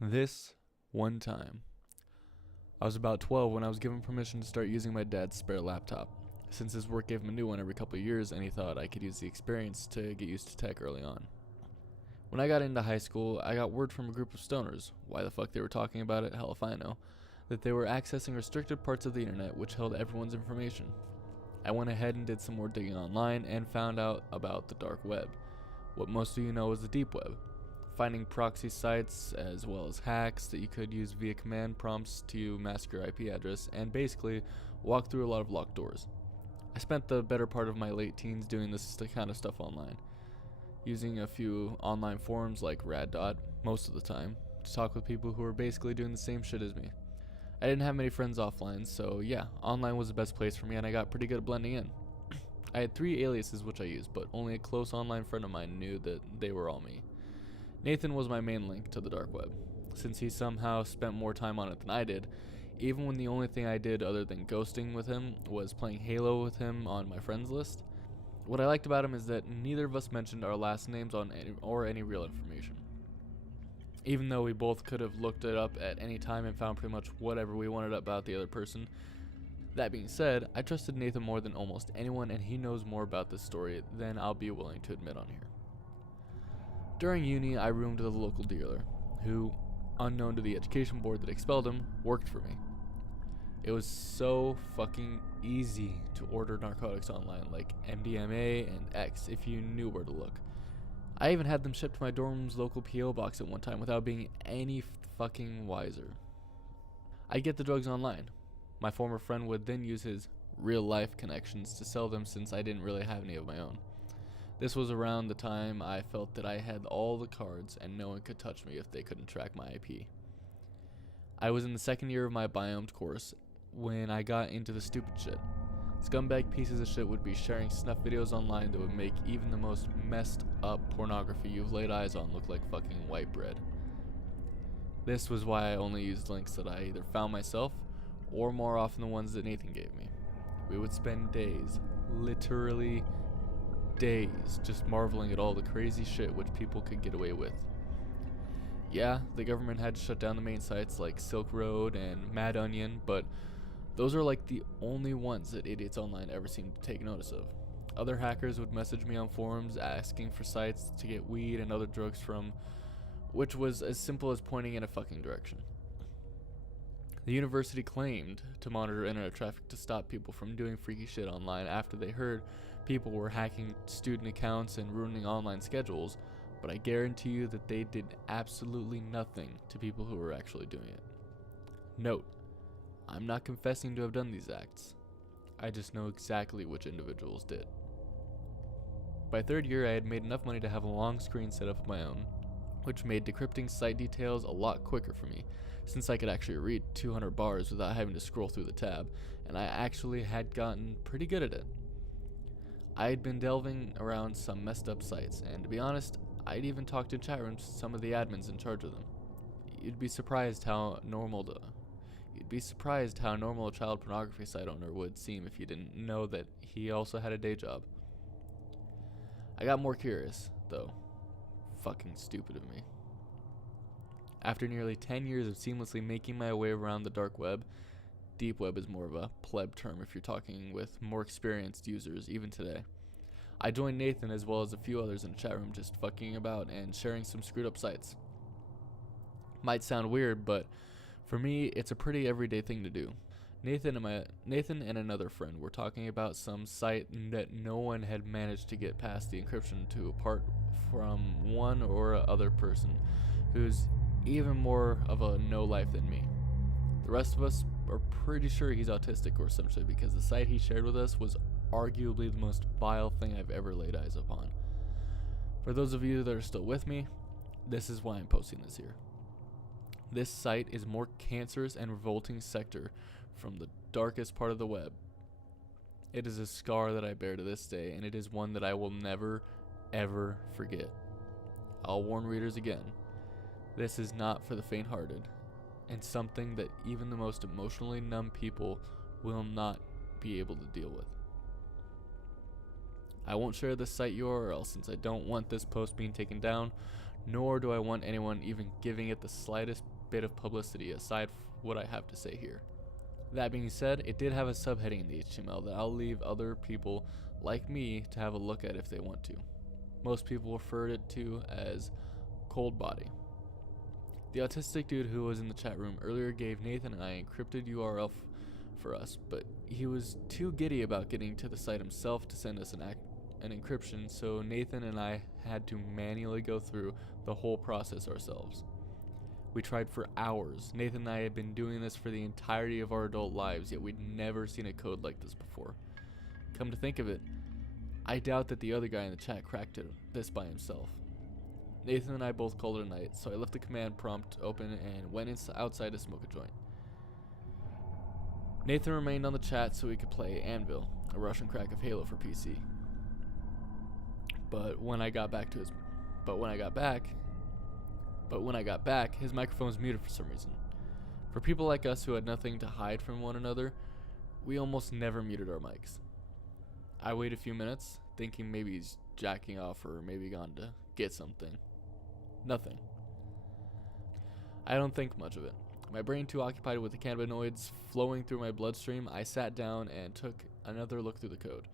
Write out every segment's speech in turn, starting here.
This one time, I was about 12 when I was given permission to start using my dad's spare laptop, since his work gave him a new one every couple of years and he thought I could use the experience to get used to tech early on. When I got into high school, I got word from a group of stoners, why the fuck they were talking about it, hell if I know, that they were accessing restricted parts of the internet which held everyone's information. I went ahead and did some more digging online and found out about the dark web, what most of you know as the deep web, finding proxy sites as well as hacks that you could use via command prompts to mask your IP address and basically walk through a lot of locked doors. I spent the better part of my late teens doing this kind of stuff online, using a few online forums like Rad. Most of the time, to talk with people who were basically doing the same shit as me. I didn't have many friends offline, so yeah, online was the best place for me and I got pretty good at blending in. I had 3 aliases which I used, but only a close online friend of mine knew that they were all me. Nathan was my main link to the dark web, since he somehow spent more time on it than I did, even when the only thing I did other than ghosting with him was playing Halo with him on my friends list. What I liked about him is that neither of us mentioned our last names on any real information. Even though we both could have looked it up at any time and found pretty much whatever we wanted about the other person. That being said, I trusted Nathan more than almost anyone and he knows more about this story than I'll be willing to admit on here. During uni, I roomed with a local dealer, who, unknown to the education board that expelled him, worked for me. It was so fucking easy to order narcotics online, like MDMA and X, if you knew where to look. I even had them shipped to my dorm's local P.O. box at one time without being any fucking wiser. I'd get the drugs online. My former friend would then use his real-life connections to sell them since I didn't really have any of my own. This was around the time I felt that I had all the cards and no one could touch me if they couldn't track my IP. I was in the second year of my biomed course when I got into the stupid shit. Scumbag pieces of shit would be sharing snuff videos online that would make even the most messed up pornography you've laid eyes on look like fucking white bread. This was why I only used links that I either found myself or more often the ones that Nathan gave me. We would spend days, literally days, just marveling at all the crazy shit which people could get away with. Yeah, the government had to shut down the main sites like Silk Road and Mad Onion, but those are like the only ones that idiots online ever seem to take notice of. Other hackers would message me on forums asking for sites to get weed and other drugs from, which was as simple as pointing in a fucking direction. The university claimed to monitor internet traffic to stop people from doing freaky shit online after they heard people were hacking student accounts and ruining online schedules, but I guarantee you that they did absolutely nothing to people who were actually doing it. Note, I'm not confessing to have done these acts. I just know exactly which individuals did. By third year, I had made enough money to have a long screen set up of my own, which made decrypting site details a lot quicker for me, since I could actually read 200 bars without having to scroll through the tab, and I actually had gotten pretty good at it. I had been delving around some messed up sites, and to be honest, I'd even talked in chat rooms to some of the admins in charge of them. You'd be surprised how normal a child pornography site owner would seem if you didn't know that he also had a day job. I got more curious, though. Fucking stupid of me. After nearly 10 years of seamlessly making my way around the dark web, deep web is more of a pleb term if you're talking with more experienced users even today, I joined Nathan as well as a few others in the chat room just fucking about and sharing some screwed up sites. Might sound weird, but for me, it's a pretty everyday thing to do. Nathan and another friend were talking about some site that no one had managed to get past the encryption to apart from one or other person who's even more of a no life than me. The rest of us are pretty sure he's autistic or some shit because the site he shared with us was arguably the most vile thing I've ever laid eyes upon. For those of you that are still with me, this is why I'm posting this here. This site is more cancerous and revolting sector from the darkest part of the web. It is a scar that I bear to this day, and it is one that I will never, ever forget. I'll warn readers again, this is not for the faint-hearted, and something that even the most emotionally numb people will not be able to deal with. I won't share this site URL since I don't want this post being taken down, nor do I want anyone even giving it the slightest bit of publicity aside from what I have to say here. That being said, it did have a subheading in the HTML that I'll leave other people like me to have a look at if they want to. Most people referred it to as cold body. The autistic dude who was in the chat room earlier gave Nathan and I an encrypted URL for us, but he was too giddy about getting to the site himself to send us an encryption, so Nathan and I had to manually go through the whole process ourselves. We tried for hours. Nathan and I had been doing this for the entirety of our adult lives, yet we'd never seen a code like this before. Come to think of it, I doubt that the other guy in the chat cracked this by himself. Nathan and I both called it a night, so I left the command prompt open and went outside to smoke a joint. Nathan remained on the chat so we could play Anvil, a Russian crack of Halo for PC. But when I got back, his microphone was muted for some reason. For people like us who had nothing to hide from one another, we almost never muted our mics. I waited a few minutes, thinking maybe he's jacking off or maybe gone to get something. Nothing. I don't think much of it. My brain too occupied with the cannabinoids flowing through my bloodstream, I sat down and took another look through the code.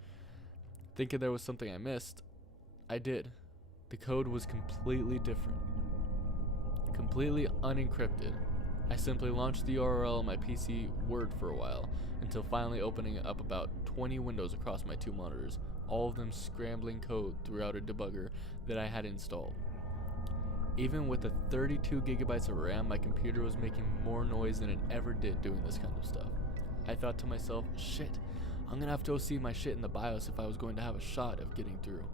Thinking there was something I missed, I did. The code was completely different. Completely unencrypted. I simply launched the URL on my PC Word for a while, until finally opening up about 20 windows across my two monitors, all of them scrambling code throughout a debugger that I had installed. Even with the 32 gigabytes of RAM, my computer was making more noise than it ever did doing this kind of stuff. I thought to myself, shit, I'm gonna have to go see my shit in the BIOS if I was going to have a shot of getting through.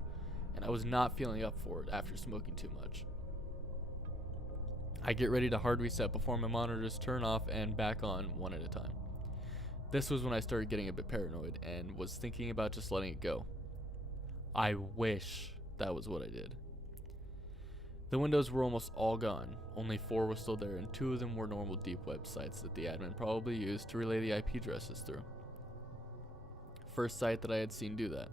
And I was not feeling up for it after smoking too much. I get ready to hard reset before my monitors turn off and back on one at a time. This was when I started getting a bit paranoid and was thinking about just letting it go. I wish that was what I did. The windows were almost all gone, only 4 were still there, and 2 of them were normal deep web sites that the admin probably used to relay the IP addresses through. First site that I had seen do that.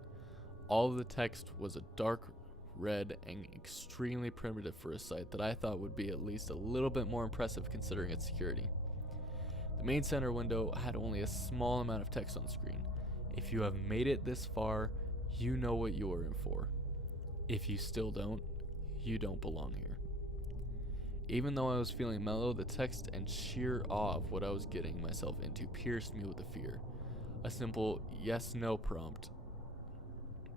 All of the text was a dark red and extremely primitive for a site that I thought would be at least a little bit more impressive considering its security. The main center window had only a small amount of text on the screen. If you have made it this far, you know what you are in for. If you still don't, you don't belong here. Even though I was feeling mellow, the text and sheer awe of what I was getting myself into pierced me with a fear. A simple yes/no prompt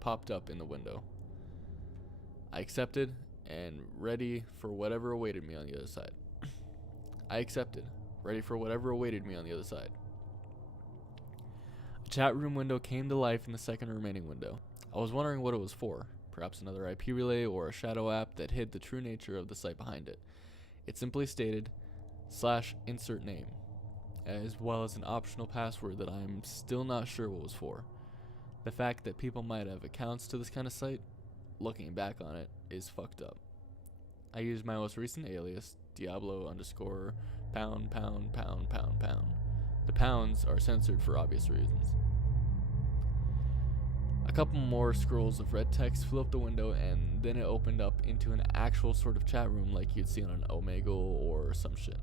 popped up in the window. I accepted and ready for whatever awaited me on the other side. I accepted, ready for whatever awaited me on the other side. A chat room window came to life in the second remaining window. I was wondering what it was for. Perhaps another IP relay or a shadow app that hid the true nature of the site behind it. It simply stated /insert name, as well as an optional password that I'm still not sure what was for. The fact that people might have accounts to this kind of site, looking back on it, is fucked up. I used my most recent alias, Diablo _ pound. The pounds are censored for obvious reasons. A couple more scrolls of red text flew up the window, and then it opened up into an actual sort of chat room like you'd see on an Omegle or some shit.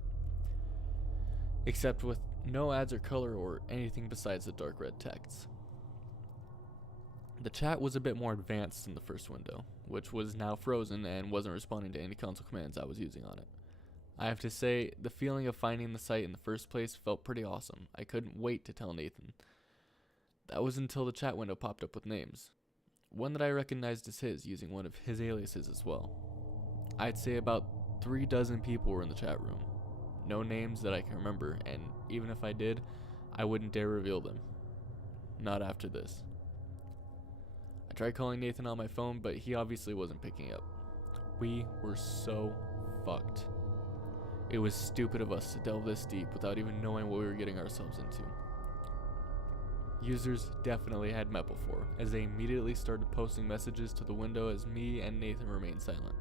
Except with no ads or color or anything besides the dark red text. The chat was a bit more advanced than the first window, which was now frozen and wasn't responding to any console commands I was using on it. I have to say, the feeling of finding the site in the first place felt pretty awesome. I couldn't wait to tell Nathan. That was until the chat window popped up with names. One that I recognized as his, using one of his aliases as well. I'd say about 3 dozen people were in the chat room. No names that I can remember, and even if I did, I wouldn't dare reveal them. Not after this. I tried calling Nathan on my phone, but he obviously wasn't picking up. We were so fucked. It was stupid of us to delve this deep without even knowing what we were getting ourselves into. Users definitely had met before, as they immediately started posting messages to the window as me and Nathan remained silent.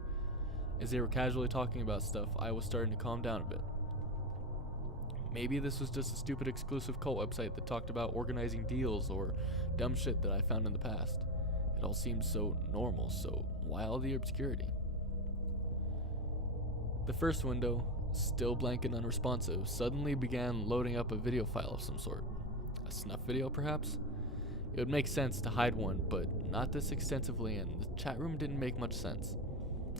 As they were casually talking about stuff, I was starting to calm down a bit. Maybe this was just a stupid exclusive cult website that talked about organizing deals or dumb shit that I found in the past. It all seemed so normal, so why all the obscurity? The first window, still blank and unresponsive, suddenly began loading up a video file of some sort. A snuff video, perhaps? It would make sense to hide one, but not this extensively, and the chat room didn't make much sense.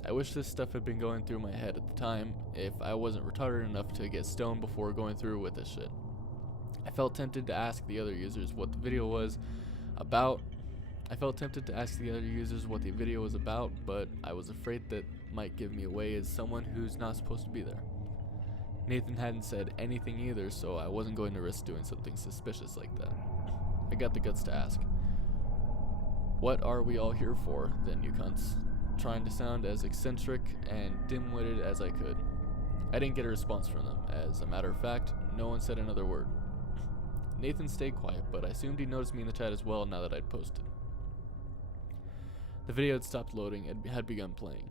I wish this stuff had been going through my head at the time, if I wasn't retarded enough to get stoned before going through with this shit. I felt tempted to ask the other users what the video was about, but I was afraid that might give me away as someone who's not supposed to be there. Nathan hadn't said anything either, so I wasn't going to risk doing something suspicious like that. I got the guts to ask, "What are we all here for, then, you cunts?" Trying to sound as eccentric and dim-witted as I could. I didn't get a response from them. As a matter of fact, no one said another word. Nathan stayed quiet, but I assumed he noticed me in the chat as well now that I'd posted. The video had stopped loading and had begun playing.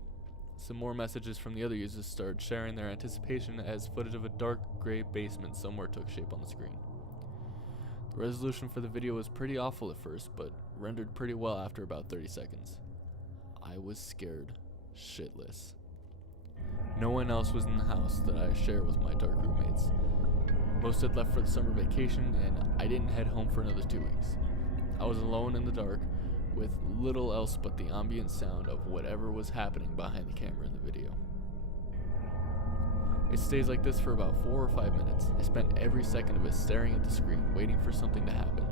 Some more messages from the other users started sharing their anticipation as footage of a dark gray basement somewhere took shape on the screen. The resolution for the video was pretty awful at first, but rendered pretty well after about 30 seconds. I was scared shitless. No one else was in the house that I shared with my dark roommates. Most had left for the summer vacation, and I didn't head home for another 2 weeks. I was alone in the dark, with little else but the ambient sound of whatever was happening behind the camera in the video. It stays like this for about 4 or 5 minutes. I spent every second of it staring at the screen, waiting for something to happen.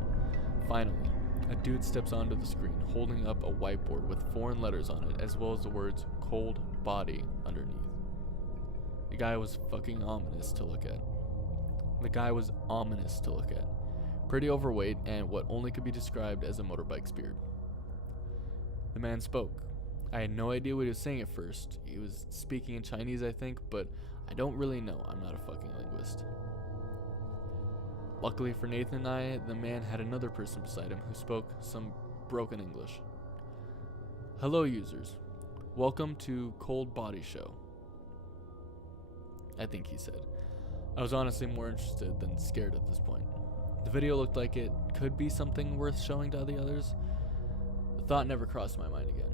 Finally, a dude steps onto the screen, holding up a whiteboard with foreign letters on it, as well as the words "cold body" underneath. The guy was fucking ominous to look at. Pretty overweight and what only could be described as a motorbike's beard. The man spoke. I had no idea what he was saying at first. He was speaking in Chinese, I think, but I don't really know. I'm not a fucking linguist. Luckily for Nathan and I, the man had another person beside him who spoke some broken English. "Hello, users. Welcome to Cold Body Show," I think he said. I was honestly more interested than scared at this point. The video looked like it could be something worth showing to the others. The thought never crossed my mind again.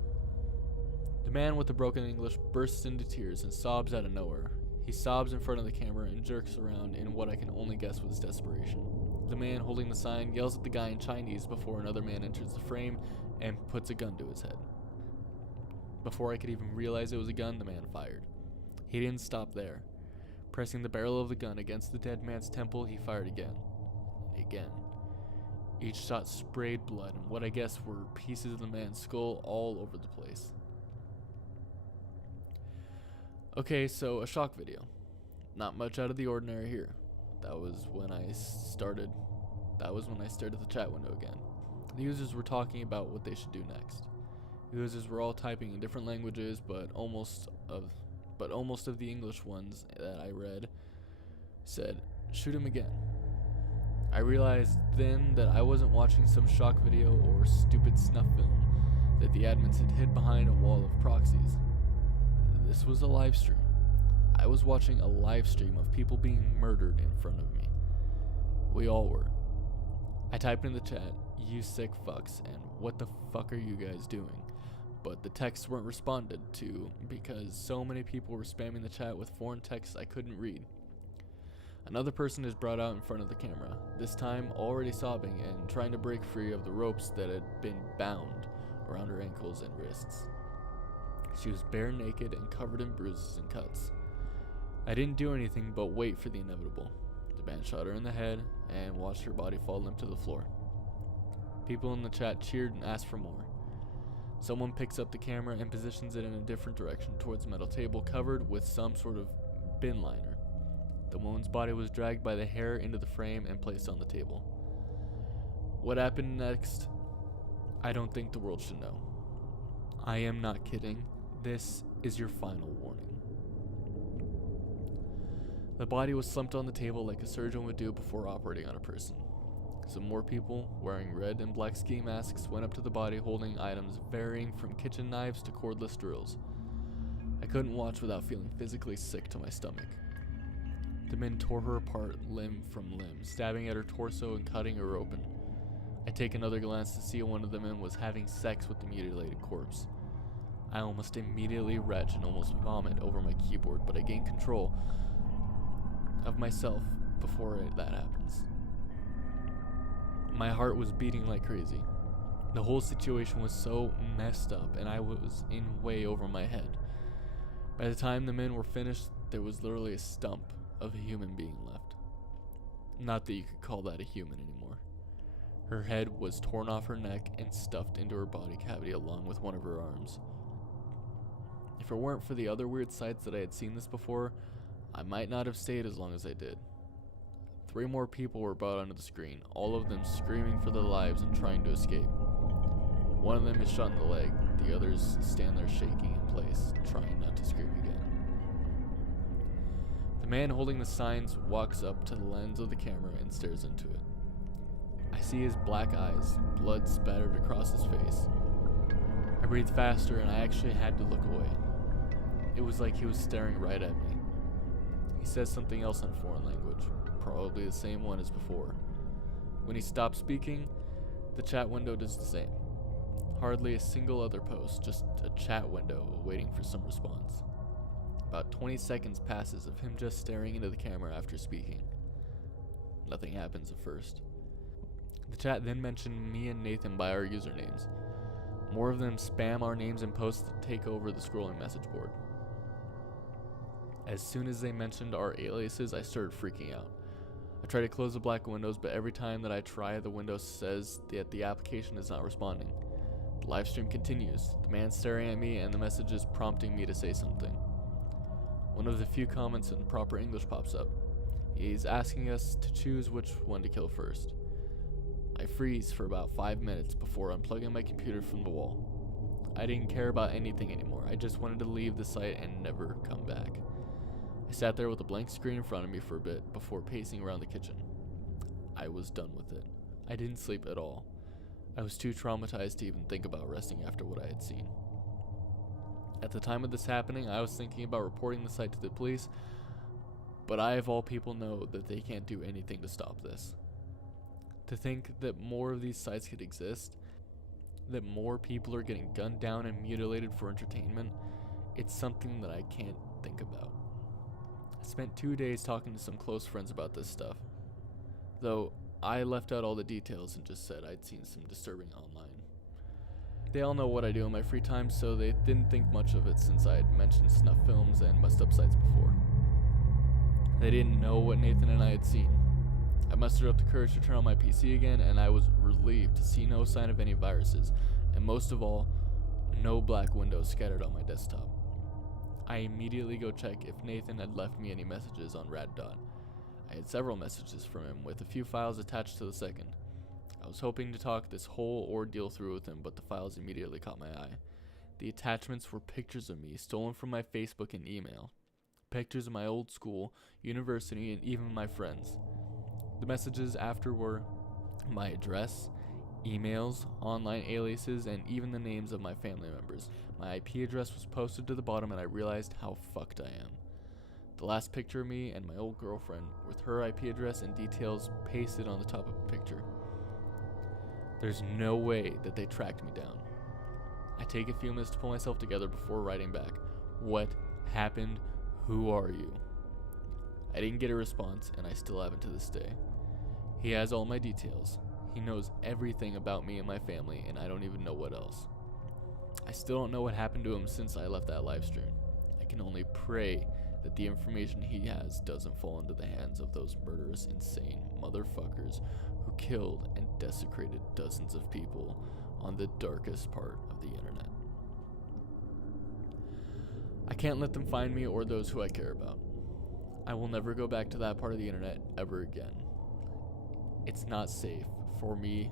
The man with the broken English bursts into tears and sobs out of nowhere. He sobs in front of the camera and jerks around in what I can only guess was desperation. The man holding the sign yells at the guy in Chinese before another man enters the frame and puts a gun to his head. Before I could even realize it was a gun, the man fired. He didn't stop there. Pressing the barrel of the gun against the dead man's temple, he fired again. Again. Each shot sprayed blood and what I guess were pieces of the man's skull all over the place. Okay, so a shock video. Not much out of the ordinary here. That was when I stared at the chat window again. The users were talking about what they should do next. The users were all typing in different languages, but almost of the English ones that I read said, "Shoot him again." I realized then that I wasn't watching some shock video or stupid snuff film that the admins had hid behind a wall of proxies. This was a live stream. I was watching a live stream of people being murdered in front of me. We all were. I typed in the chat, "You sick fucks," and "What the fuck are you guys doing?" But the texts weren't responded to because so many people were spamming the chat with foreign texts I couldn't read. Another person is brought out in front of the camera, this time already sobbing and trying to break free of the ropes that had been bound around her ankles and wrists. She was bare naked and covered in bruises and cuts. I didn't do anything but wait for the inevitable. The man shot her in the head and watched her body fall limp to the floor. People in the chat cheered and asked for more. Someone picks up the camera and positions it in a different direction towards a metal table covered with some sort of bin liner. The woman's body was dragged by the hair into the frame and placed on the table. What happened next? I don't think the world should know. I am not kidding. This is your final warning. The body was slumped on the table like a surgeon would do before operating on a person. Some more people, wearing red and black ski masks, went up to the body holding items varying from kitchen knives to cordless drills. I couldn't watch without feeling physically sick to my stomach. The men tore her apart limb from limb, stabbing at her torso and cutting her open. I take another glance to see one of the men was having sex with the mutilated corpse. I almost immediately retch and almost vomit over my keyboard, but I gain control of myself before that happens. My heart was beating like crazy. The whole situation was so messed up, and I was in way over my head. By the time the men were finished, there was literally a stump of a human being left. Not that you could call that a human anymore. Her head was torn off her neck and stuffed into her body cavity along with one of her arms. If it weren't for the other weird sights that I had seen this before, I might not have stayed as long as I did. 3 more people were brought onto the screen, all of them screaming for their lives and trying to escape. One of them is shot in the leg, the others stand there shaking in place, trying not to scream again. The man holding the signs walks up to the lens of the camera and stares into it. I see his black eyes, blood spattered across his face. I breathed faster and I actually had to look away. It was like he was staring right at me. He says something else in a foreign language, probably the same one as before. When he stops speaking, the chat window does the same. Hardly a single other post, just a chat window waiting for some response. About 20 seconds passes of him just staring into the camera after speaking. Nothing happens at first. The chat then mentioned me and Nathan by our usernames. More of them spam our names and posts to take over the scrolling message board. As soon as they mentioned our aliases, I started freaking out. I try to close the black windows, but every time that I try, the window says that the application is not responding. The live stream continues, the man staring at me and the messages prompting me to say something. One of the few comments in proper English pops up. He's asking us to choose which one to kill first. I freeze for about 5 minutes before unplugging my computer from the wall. I didn't care about anything anymore. I just wanted to leave the site and never come back. I sat there with a blank screen in front of me for a bit before pacing around the kitchen. I was done with it. I didn't sleep at all. I was too traumatized to even think about resting after what I had seen. At the time of this happening, I was thinking about reporting the site to the police, but I of all people know that they can't do anything to stop this. To think that more of these sites could exist, that more people are getting gunned down and mutilated for entertainment, it's something that I can't think about. I spent 2 days talking to some close friends about this stuff, though I left out all the details and just said I'd seen some disturbing online. They all know what I do in my free time, so they didn't think much of it since I had mentioned snuff films and messed up sites before. They didn't know what Nathan and I had seen. I mustered up the courage to turn on my PC again, and I was relieved to see no sign of any viruses, and most of all, no black windows scattered on my desktop. I immediately go check if Nathan had left me any messages on Rad.dot. I had several messages from him, with a few files attached to the second. I was hoping to talk this whole ordeal through with him, but the files immediately caught my eye. The attachments were pictures of me stolen from my Facebook and email. Pictures of my old school, university, and even my friends. The messages after were my address, emails, online aliases, and even the names of my family members. My IP address was posted to the bottom, and I realized how fucked I am. The last picture of me and my old girlfriend with her IP address and details pasted on the top of the picture. There's no way that they tracked me down. I take a few minutes to pull myself together before writing back. What happened? Who are you? I didn't get a response, and I still haven't to this day. He has all my details. He knows everything about me and my family, and I don't even know what else. I still don't know what happened to him since I left that live stream. I can only pray that the information he has doesn't fall into the hands of those murderous, insane motherfuckers who killed and desecrated dozens of people on the darkest part of the internet. I can't let them find me or those who I care about. I will never go back to that part of the internet ever again. It's not safe for me,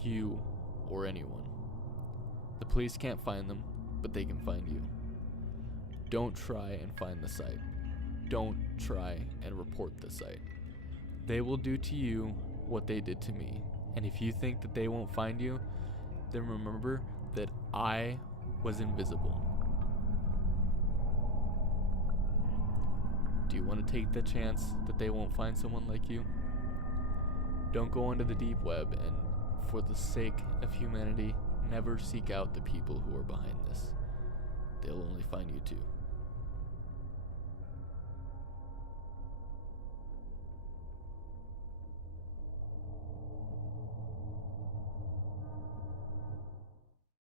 you, or anyone. The police can't find them, but they can find you. Don't try and find the site. Don't try and report the site. They will do to you what they did to me. And if you think that they won't find you, then remember that I was invisible. Do you want to take the chance that they won't find someone like you? Don't go into the deep web, and for the sake of humanity, never seek out the people who are behind this. find you too.